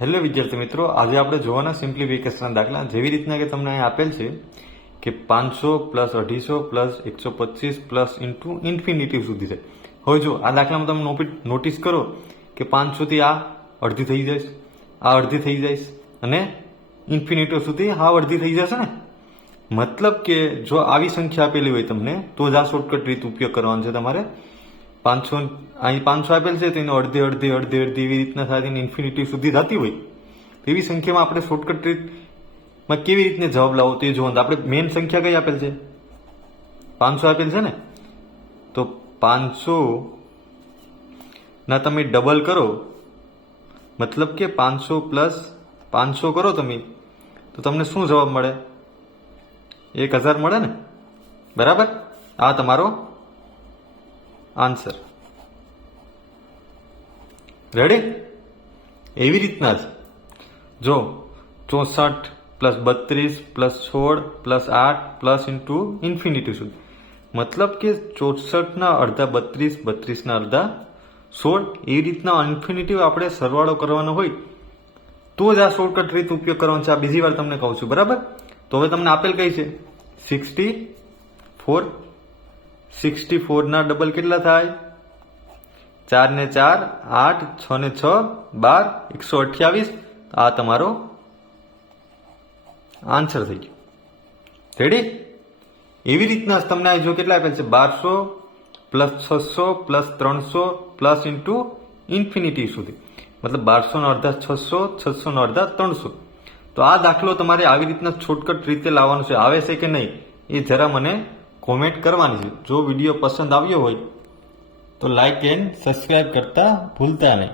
Hello વિદ્યાર્થી મિત્રો, આજે આપણે જોવાના સિમ્પ્લિફિકેશનના દાખલા. જેવી રીતના કે તમને અહીં આપેલ છે કે પાંચસો પ્લસ અઢીસો પ્લસ એકસો પચીસ પ્લસ ઇન્ટુ ઇન્ફિનિટી સુધી છે. હવે જો આ દાખલામાં તમે નોપી- નોટિસ કરો કે પાંચસોથી આ અડધી થઈ જઈશ, આ અડધી થઈ જઈશ, અને ઇન્ફિનિટી સુધી આ અડધી થઈ જશે ને? મતલબ કે જો આવી સંખ્યા આપેલી હોય તમને, તો જ આ શોર્ટકટ રીત ઉપયોગ કરવાનો છે તમારે. પાંચસો અહીં પાંચસો આપેલ છે, તો એને અડધી અડધી અડધી અડધી એવી રીતના સાથે ઇન્ફિનિટી સુધી થતી હોય. એવી સંખ્યામાં આપણે શોર્ટકટ રીતમાં કેવી રીતને જવાબ લાવો તે જોવાનું. આપણે મેઇન સંખ્યા કઈ આપેલ છે? પાંચસો આપેલ છે ને? તો પાંચસો ના તમે ડબલ કરો. મતલબ કે પાંચસો પ્લસ પાંચસો કરો તમે, તો તમને શું જવાબ મળે? એક હજાર મળે ને? બરાબર? આ તમારો આન્સર રેડી એવી રીતના જ. જો ચોસઠ પ્લસ બત્રીસ પ્લસ સોળ પ્લસ આઠ પ્લસ ઇન્ટુ ઇન્ફિનિટી સુધી. મતલબ કે ચોસઠના અડધા બત્રીસ, બત્રીસના અડધા સોળ એવી રીતના ઇન્ફિનિટી આપણે સરવાળો કરવાનો હોય, તો જ આ શોર્ટકટ રીત ઉપયોગ કરવાનો છે. આ બીજી વાર તમને કહું છું, બરાબર? તો હવે તમને આપેલ કઈ છે? સિક્સટી ફોર સિક્સટી ફોરના ડબલ કેટલા થાય? ચાર ને ચાર, આઠ, છ ને છ, બાર, એકસો અઠ્યાવીસ. આ તમારો આન્સર થઈ ગયો. રેડી એવી રીતના તમને જો કેટલા આપેલ છે? બારસો પ્લસ છસો પ્લસ ત્રણસો પ્લસ ઇન્ટુ ઇન્ફિનિટી સુધી. મતલબ બારસો નો અડધા છસો છસો નો અડધા ત્રણસો. તો આ દાખલો તમારે આવી રીતના છોટકટ રીતે લાવવાનો છે. આવે છે કે નહીં? એ જરા મને કોમેન્ટ કરવાની છે. જો વીડિયો પસંદ આવ્યો હોય તો લાઇક એન્ડ સબસ્ક્રાઈબ કરતા ભૂલતા નહીં.